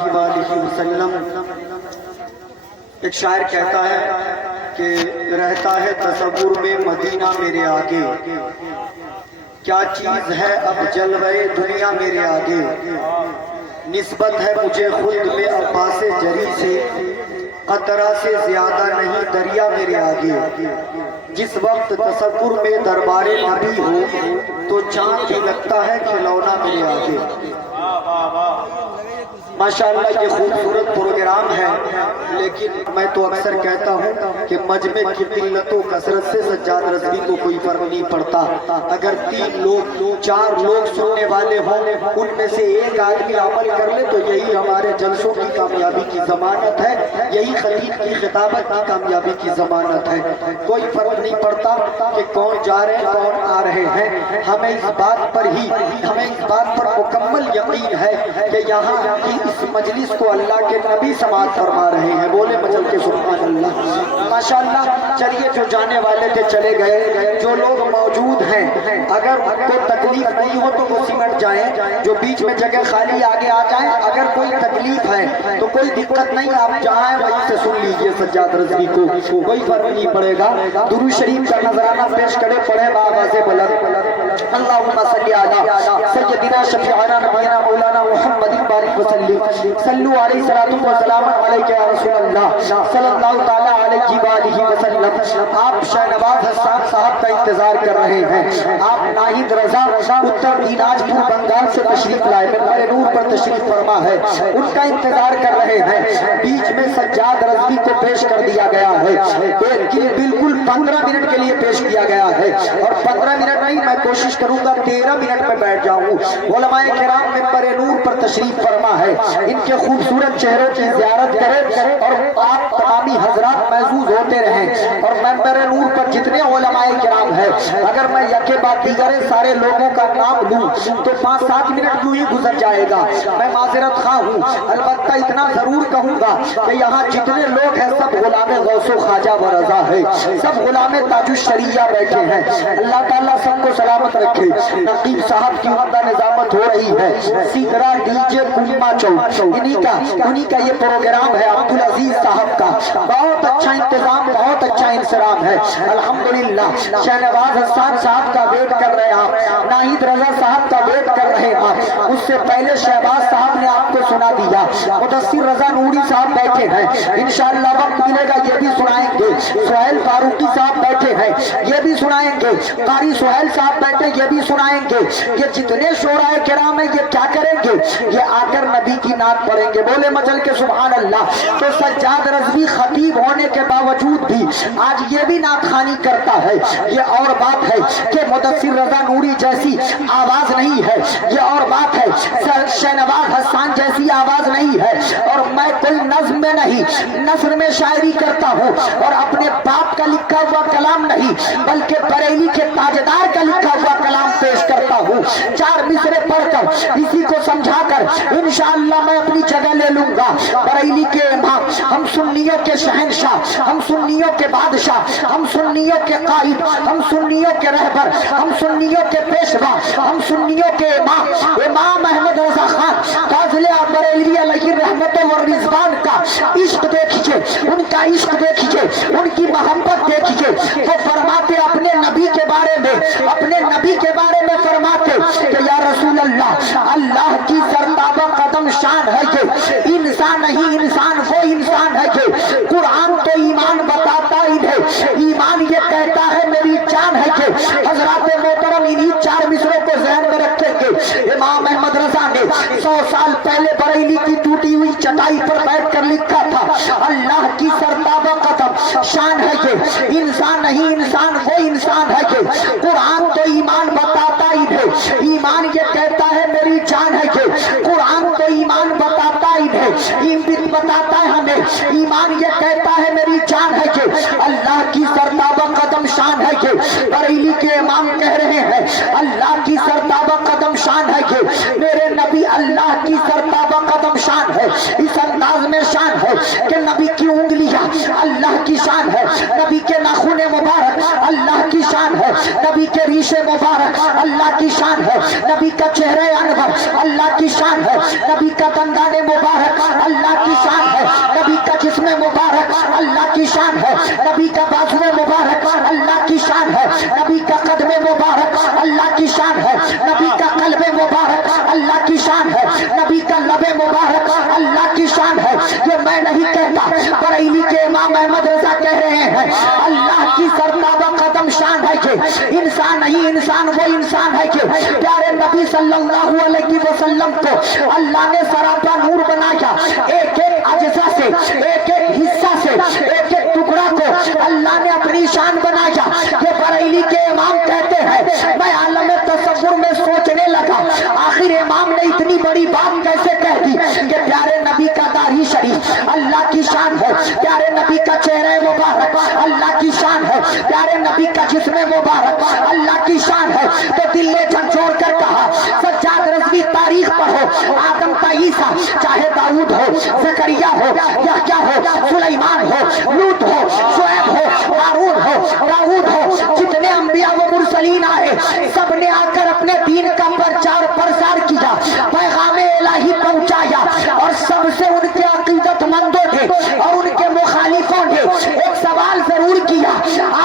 آلہ وآلہ وسلم۔ ایک شاعر کہتا ہے کہ رہتا ہے تصور میں مدینہ میرے آگے، کیا چیز ہے اب جلوہ دنیا میرے آگے، نسبت ہے مجھے خود میں عباس جری سے، قطرہ سے زیادہ نہیں دریا میرے آگے، جس وقت تصور میں دربار نبی ہو تو چاند ہی لگتا ہے کھلونا میرے آگے۔ ماشاءاللہ یہ خوبصورت پروگرام ہے، لیکن میں تو اکثر کہتا ہوں کہ مجمع کی قلت و کثرت سے سجاد رضوی کو کوئی فرق نہیں پڑتا۔ اگر 3 لوگ 4 لوگ سننے والے ہوں، ان میں سے ایک آدمی عمل کر لے تو یہی ہمارے جلسوں کی کامیابی کی ضمانت ہے، یہی خطیب کی خطابت کی کامیابی کی ضمانت ہے۔ کوئی فرق نہیں پڑتا کہ کون جا رہے ہیں کون آ رہے ہیں، ہمیں اس بات پر مکمل یقین ہے کہ یہاں کی اس مجلس کو اللہ کے نبی سماعت فرما رہے ہیں۔ بولے مچل کے سبحان اللہ۔ ماشاءاللہ چلیے، جو جانے والے تھے چلے گئے، جو لوگ موجود ہیں اگر کوئی تکلیف نہیں ہو تو وہ سمٹ جائیں، جو بیچ میں جگہ خالی آگے آ جائیں، اگر کوئی تکلیف ہے تو کوئی دقت نہیں، آپ جہاں ہیں وہیں سے سن لیجئے سجاد رضوی کو، کوئی فرق نہیں پڑے گا۔ درود شریف کا نذرانہ پیش کرے، پڑھے بآواز بلند، اللہم صلی علی سیدنا شفیعنا نبینا مولانا محمد بارک وسلم، صلو علیہ الصلوۃ والسلام علیک یا رسول اللہ صلی اللہ تعالی علیہ وآلہ وسلم۔ آپ شہنواز حسان صاحب کا انتظار کر رہے ہیں، آپ ناہید رضا اتر دیناج پور بنگال سے تشریف لائے، ممبر نور پر تشریف فرما ہے، ان کا انتظار کر رہے ہیں۔ بیچ میں سجاد رضوی کو پیش کر دیا گیا ہے، بالکل 15 منٹ کے لیے پیش کیا گیا ہے، اور 15 منٹ نہیں، میں کوشش کروں گا 13 منٹ میں بیٹھ جاؤں۔ علماء کرام ممبر نور پر تشریف فرما ہے، ان کے خوبصورت چہروں کی زیارت کریں اور آپ تمامی حضرات محظوظ ہوتے رہیں۔ اور ممبر نور پر جتنے علماء کرام ہیں، اگر میں یکے بعد دیگر سارے لوگوں کا نام لوں تو 5-7 منٹ یوں ہی گزر جائے گا، میں معذرت خواہ ہوں۔ البتہ اتنا ضرور کہوں گا کہ یہاں جتنے لوگ ہیں سب غلام غوث و خواجہ و رضا ہے، سب غلام تاج الشریعہ بیٹھے ہیں۔ اللہ تعالیٰ سب کو سلامت رکھے۔ نقیب صاحب کی عمدہ نظامت ہو رہی ہے، سیدرا ڈی جے پولیما چوک، انہی کا یہ پروگرام ہے، عبدالعزیز صاحب کا، بہت اچھا انتظام، بہت اچھا انصرام ہے الحمدللہ۔ شہنواز حسان صاحب کا ویٹ کر رہے آپ، ناہید رضا صاحب کا ویٹ کر رہے آپ، اس سے پہلے شہباز صاحب نے آپ کو سنا دیا، مدثر رضا نوری صاحب بیٹھے ہیں، انشاءاللہ وقت ملے گا یہ بھی سنائیں گے، سہیل فاروقی صاحب بیٹھے ہیں یہ بھی سنائیں گے، قاری سہیل صاحب بیٹھے یہ بھی سنائیں گے۔ یہ جتنے شعراء کرام ہیں یہ کیا کریں گے؟ یہ آ کر نبی کی نعت پڑھیں گے۔ بولے مچل کے سبحان اللہ۔ تو سجاد رضوی خطیب ہونے کے باوجود بھی آج یہ بھی نعت خوانی کرتا ہے، یہ اور بات ہے کہ مدثر رضا نوری جیسی آواز نہیں ہے، یہ اور بات ہے شہنواز حسان جیسی آواز نہیں ہے، اور میں کوئی نظم میں نہیں، نثر میں شاعری کرتا ہوں، اور اپنے باپ کا لکھا ہوا کلام نہیں بلکہ بریلی کے تاجدار کا لکھا ہوا کلام پیش کرتا ہوں۔ 4 مصرے پڑھ کر اسی کو سمجھا کر انشاءاللہ میں اپنی جگہ لے لوں گا۔ بریلی کے امام، ہم سنیوں کے شہنشاہ، ہم سنیوں کے بادشاہ، ہم سنیوں کے قائد، ہم سنیوں کے رہبر، ہم سنیوں کے پیشوا، ہم سنیوں کے امام احمد رضا خان فاضل بریلوی علیہ رحمت و رضوان کا عشق دیکھیے، ان کا عشق دیکھیے، ان کی محبت دیکھیے۔ وہ فرماتے اپنے نبی کے بارے میں، اپنے نبی کے بارے میں فرماتے کہ یا رسول اللہ، اللہ کی سرتابہ قدم شان ہے یہ، انسان نہیں انسان وہ انسان ہے یہ، قرآن تو ایمان بتاتا ہی ہے، ایمان یہ کہتا ہے میری جان ہے کہ حضرات محترم انہی 4 مصروں کو ذہن میں رکھیں گے۔ امام احمد رضا نے 100 سال پہلے بریلی کی ٹوٹی ہوئی چٹائی پر بیٹھ کر لکھا تھا، اللہ کی سرتابہ قدم شان ہے یہ، انسان نہیں انسان وہ انسان ہے یہ، قرآن تو ایمان بتاتا ہی ہے، ایمان یہ کہتا ہے میری جان ہے یہ، قرآن تو ایمان بتاتا ہی ہے، ایمان بتاتا ہے ہمیں، ایمان یہ کہتا ہے میری جان ہے یہ، اللہ کی سرتابہ قدم شان ہے یہ۔ بریلی کے امام کہہ رہے ہیں اللہ کی سرتابہ قدم شان ہے یہ، میرے نبی اللہ کی سرتابہ قدم شان ہے، اس انداز میں شان ہے کہ نبی کی انگلیاں اللہ کی شان ہے، نبی کے ناخن مبارک اللہ کی شان ہے، نبی کے ریش مبارک اللہ کی شان ہے، نبی کا چہرہ انور اللہ کی شان ہے، نبی کا دندان مبارک اللہ کی شان ہے، نبی کا بازو مبارک اللہ کی شان ہے، نبی کا قدم مبارک اللہ کی شان ہے، نبی کا قلب مبارک اللہ کی شان ہے، نبی کا لب مبارک اللہ کی شان ہے۔ یہ میں نہیں کہتا، بریلی کے امام احمد رضا کہہ رہے ہیں، اللہ کی سرتابہ قدم شان ہے کہ انسان نہیں، انسان وہ انسان ہے کہ پیارے نبی صلی اللہ علیہ وسلم کو اللہ نے سراپا نور بنایا، ایک ایک اجزا سے، ایک ایک حصہ سے، ایک ایک ٹکڑا کو اللہ نے اپنی شان بنایا۔ یہ بریلی کے امام کہتے ہیں، میں عالم تصور میں سوچنے لگا آخر امام نے اتنی بڑی بات کیسے کہہ دی کہ پیارے نبی کا داڑھی شریف اللہ کی شان ہے، پیارے نبی کا چہرہ مبارک اللہ کی شان ہے، پیارے نبی کا جسم مبارک اللہ کی شان ہے۔ تو دل نے جھنجھوڑ کر کہا سجاد رضوی تاریخ پڑھو، آدم تا عیسیٰ، چاہے داؤد ہو، زکریا ہو، یحییٰ ہو، سلیمان ہو، لوط ہو، شعیب ہو، ہارون ہو، داؤد ہو، جتنے انبیاء و مرسلین آئے سب نے آ کر اپنے دین کا پرچار پرسار کیا، پیغام الہی پہنچایا، اور سب سے ان کے عقیدت مندوں نے اور ان کے مخالفوں نے ایک سوال ضرور کیا،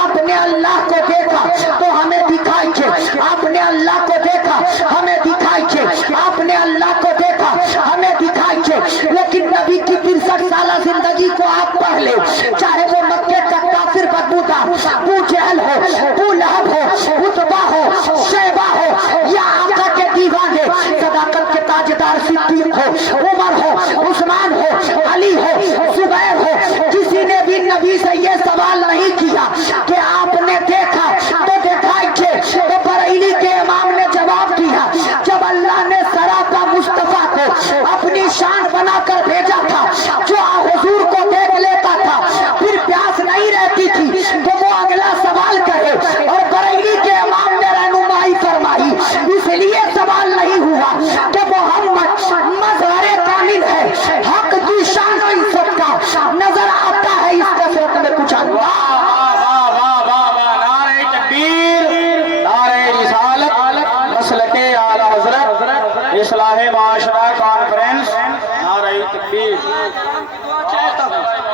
آپ نے اللہ کو دیکھا تو ہمیں دکھائیے، آپ نے اللہ کو دیکھا ہمیں دکھائیے، آپ نے اللہ کو دیکھا ہمیں دکھائیے۔ لیکن نبی کی 63 سالہ زندگی کو آپ پڑھ لیں، چاہے وہ مکے کا کافر بدبودار ابو جہل ہو، ابو لہب ہو، عتبہ ہو، شیبہ ہو، یا آقا کے دیوانے صداقت کے تاجدار صدیق ہو، عمر ہو، عثمان ہو، علی ہو، زبیر ہو، کسی نے بھی نبی سے یہ سوال نہیں کیا کہ آپ نے دیکھا تو دکھائیے۔ تو بریلی کے امام نے جواب دیا، جب اللہ نے سراپا مصطفیٰ کو اپنی شان بنا کر بھیجا تھا، جو حضور کو دیکھ لیتا تھا پھر پیاس نہیں رہتی تھی تو وہ اگلا سوال کرے، اور بریلی کے امام نے رہنمائی فرمائی، اس لیے سوال نہیں ہوا کہ محمد مظہر کامل ہے، حق کی شان و عزت کا نظر آتا ہے اس کثرت میں کچھ اللہ۔ اصلاح معاشرہ کانفرنس، نعرہ تکبیر۔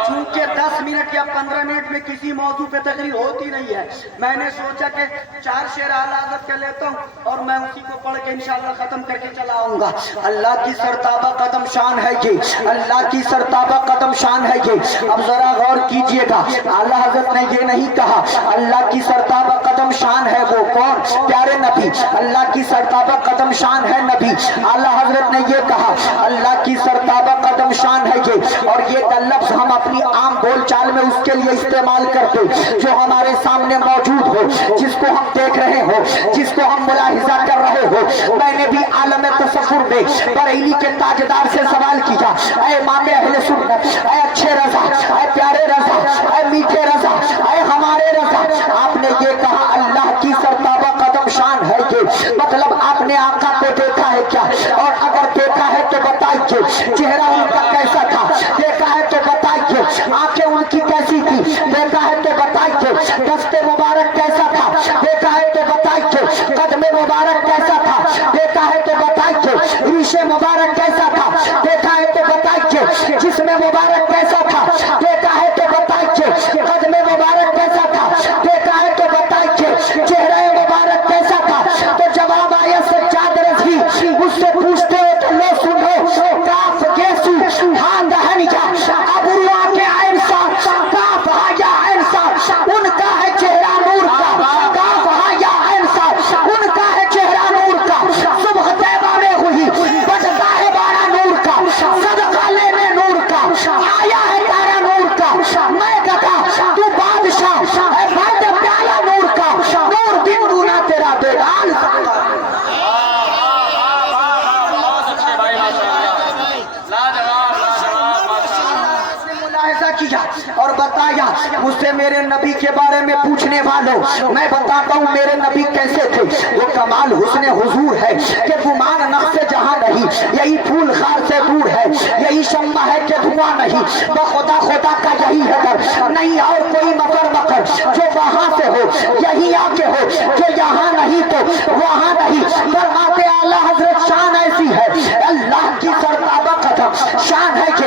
چونکہ 10 منٹ یا 15 منٹ میں کسی موضوع پہ تقریر ہوتی نہیں ہے، میں نے سوچا کہ 4 شعر اعلیٰ حضرت کے لیتا ہوں اور میں اسی کو پڑھ کے انشاءاللہ ختم کر کے چلا آؤں گا۔ اللہ کی سرتابہ قدم شان ہے یہ، اللہ کی سرتابہ قدم شان ہے یہ۔ اب ذرا غور کیجئے گا، اعلیٰ حضرت نے یہ نہیں کہا اللہ کی سرتابہ قدم شان ہے وہ کون؟ پیارے نبی۔ اللہ کی سرتابہ قدم شان ہے نبی۔ اعلیٰ حضرت نے یہ کہا اللہ کی سرتابہ قدم شان ہے یہ، اور یہ لفظ ہم اپنی عام بول چال میں اس کے لیے استعمال کرتے جو ہمارے سامنے موجود ہو، جس کو ہم دیکھ رہے ہو، جس کو ہم ملاحظہ کر رہے ہو۔ میں نے بھی عالم تصور میں بریلی کے تاجدار سے سوال کیا، اے امام اہل سنت، اے اچھے رضا، اے پیارے رضا، اے میٹھے رضا، اے ہمارے رضا، آپ نے یہ کہا اللہ کی سرتابہ قدم شان ہے یہ، مطلب آپ نے آقا کو دیکھا ہے کیا؟ اور اگر دیکھا ہے تو بتائیے چہرہ ان کا کیسا تھا؟ دیکھا ہے تو بتائیے آنکھیں ان کی کیسی تھی؟ دیکھا ہے تو بتائیے دست مبارک کیسا تھا؟ دیکھا ہے تو بتائیے قدم مبارک کیسا تھا؟ دیکھا ہے تو بتائیے ریش مبارک کیسا تھا؟ دیکھا ہے تو بتائیے جسم مبارک کیسا تھا؟ دیکھا ہے تو بتائیے قدم مبارک کیسا تھا؟ دیکھا ہے تو بتائیے چہرہ مبارک کیسا تھا؟ تو جواب آیا سجاد رضوی، اس سے پوچھتے ہو تو لو سنو، کاف گیسو ہاں دہنیا ابروا کے ایسا کاف آیا ایسا، ان کا ہے چہرہ نور کا، کاف آیا ایسا، ان کا ہے چہرہ نور کا، صبح طیبہ میں ہوئی بجتا ہے بارہ نور کا، صدقہ لینے نور کا، آیا ہے تارا نور کا، میں گدا تو بادشاہ، اے مرد پیالہ نور کا، نور دن دونا تیرا بیدان کیا اور بتایا مجھ سے میرے نبی کے بارے میں پوچھنے والوں، میں بتاتا ہوں میرے نبی کیسے تھے۔ وہ کمال حسن حضور ہے کہ گمان نقص جہاں نہیں، یہی پھول خار سے دور ہے، یہی شمع ہے کہ دھواں نہیں، بخدا خدا کا یہی ہے در، نہیں اور کوئی مکر مکر جو وہاں سے ہو، یہی آ کے ہو جو یہاں نہیں تو وہاں نہیں۔ فرماتے اعلیٰ حضرت شان ایسی ہے اللہ کی سرتابہ قدم شان ہے کہ